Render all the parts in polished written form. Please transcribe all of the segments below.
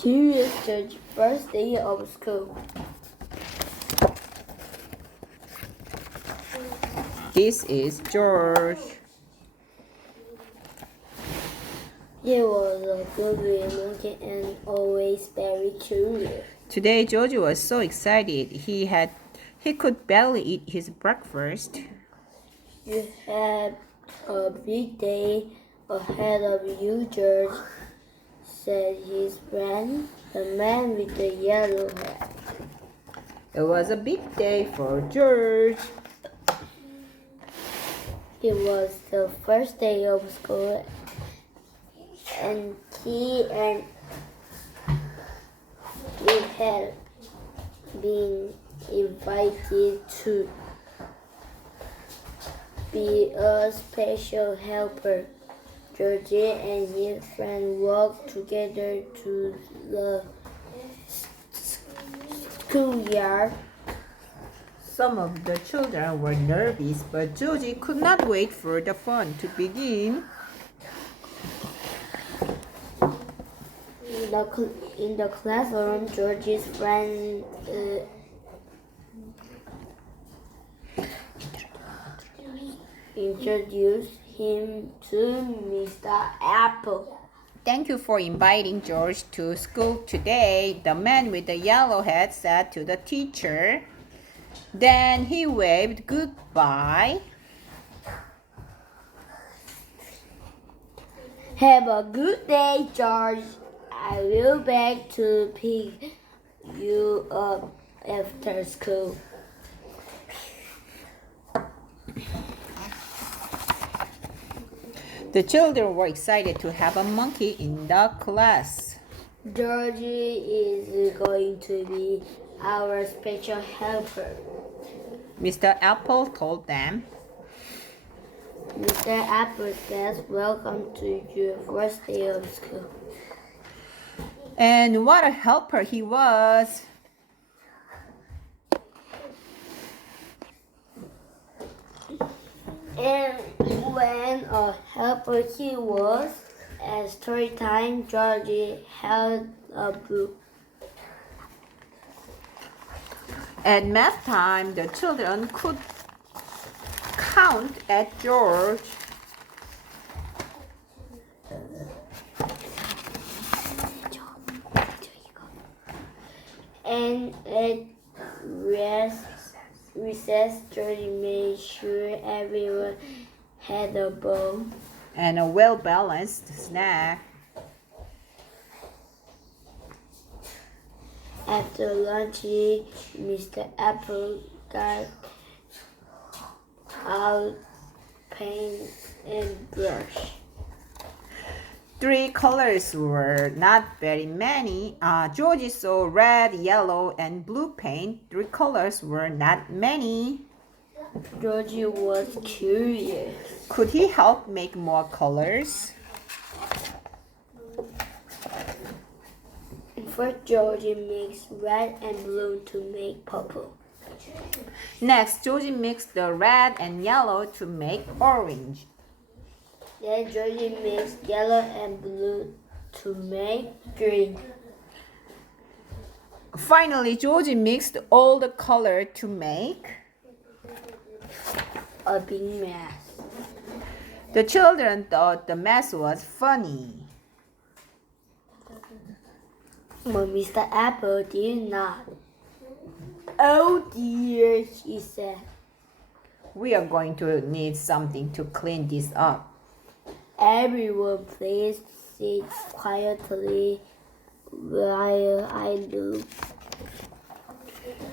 Tuesday's first day of school. This is George. He was a good monkey and always very curious. Today George was so excited he could barely eat his breakfast. You have a big day ahead of you, George, said his friend, the man with the yellow hat. It was a big day for George. It was the first day of school, and he had been invited to be a special helper. Georgie and his friend walked together to the schoolyard. Some of the children were nervous, but Georgie could not wait for the fun to begin. In the classroom, Georgie's friend introduced him to Mr. Apple. Thank you for inviting George to school today, the man with the yellow hat said to the teacher. Then he waved goodbye. Have a good day, George. I will back to pick you up after school. The children were excited to have a monkey in the class. Georgie is going to be our special helper. Mr. Apple told them. Mr. Apple says, welcome to your first day of school. And what a helper he was. And when a helper he was, at story time, Georgie held a book. At math time, the children could count at George. And at recess, Georgie made sure everyone had a bowl And a well-balanced snack. After lunch, Mr. Apple got out paint and brush. 3 colors were not very many. Georgie saw red, yellow, and blue paint. 3 colors were not many. Georgie was curious. Could he help make more colors? First, Georgie mixed red and blue to make purple. Next, Georgie mixed the red and yellow to make orange. Then Georgie mixed yellow and blue to make green. Finally, Georgie mixed all the color to make A big mess. The children thought the mess was funny. But Mr. Apple did not. Oh dear, he said. We are going to need something to clean this up. Everyone please sit quietly while I look.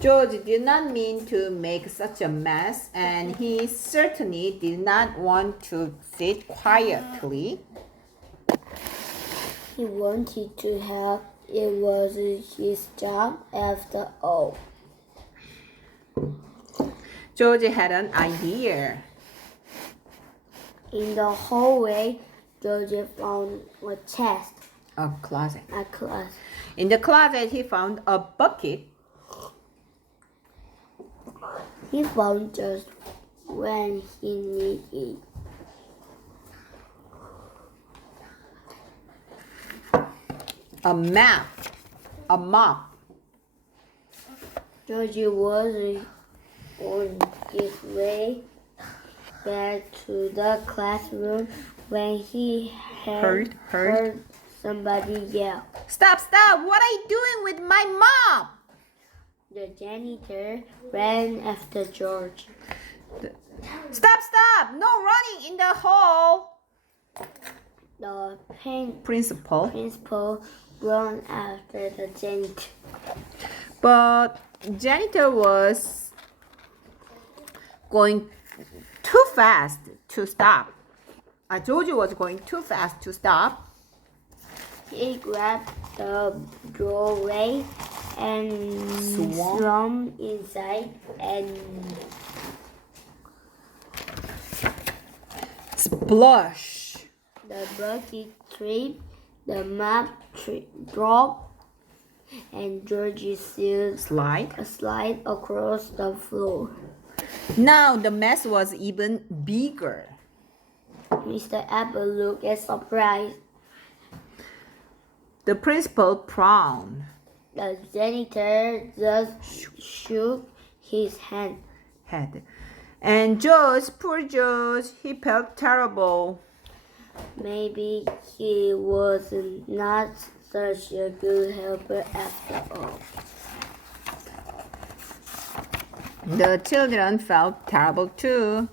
George did not mean to make such a mess, and he certainly did not want to sit quietly. He wanted to help. It was his job after all. George had an idea. In the hallway, George found a chest. A closet. A class. In the closet, he found a bucket. He found just when he needed it. A map. a mop. Georgie was on his way back to the classroom when he Heard. heard somebody yell. Stop, stop! What are you doing with my mop? The janitor ran after George. Stop, stop! No running in the hall. The Principal. principal ran after the janitor. But janitor was going too fast to stop. Georgie was going too fast to stop. He grabbed the doorway and swam inside and Splush. the bucket tripped, the map dropped, and Georgie Slide. slid across the floor. Now the mess was even bigger. Mr. Apple looked surprised. The principal frowned. The janitor just shook his head. And George, poor George, he felt terrible. Maybe he was not such a good helper after all. The children felt terrible too.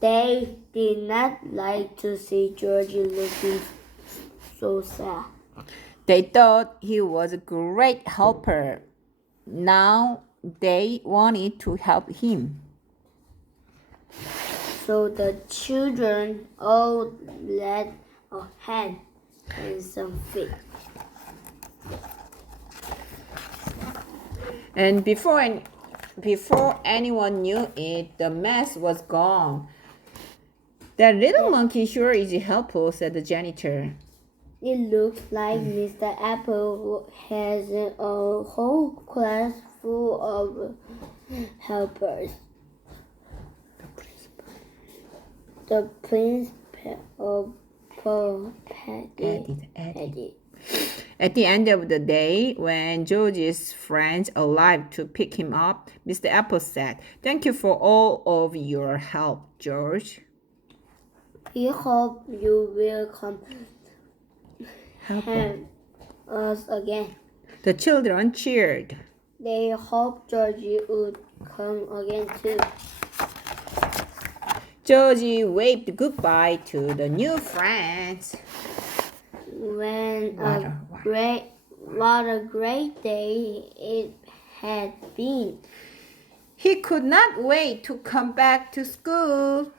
They did not like to see Georgie looking so sad. They thought he was a great helper. Now they wanted to help him. So the children all lent a hand and some feet. And before anyone knew it, the mess was gone. That little monkey sure is helpful, said the janitor. It looks like Mr. Apple has a whole class full of helpers. The principal added. At the end of the day, when George's friends arrived to pick him up, Mr. Apple said, "Thank you for all of your help, George." We hope you will come Help us again. The children cheered. They hoped Georgie would come again too. Georgie waved goodbye to the new friends. What a great day it had been. He could not wait to come back to school.